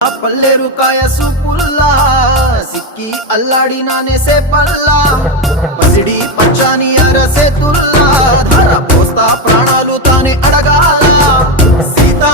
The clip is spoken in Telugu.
పల్లెరుకాయ సూపుల్లా సిక్కి అల్లాడినానే సే పల్లా పసిడి పచ్చాని అరసే తుల్లా ధర పోస్తా ప్రాణాలు తానే అడగాల సీతా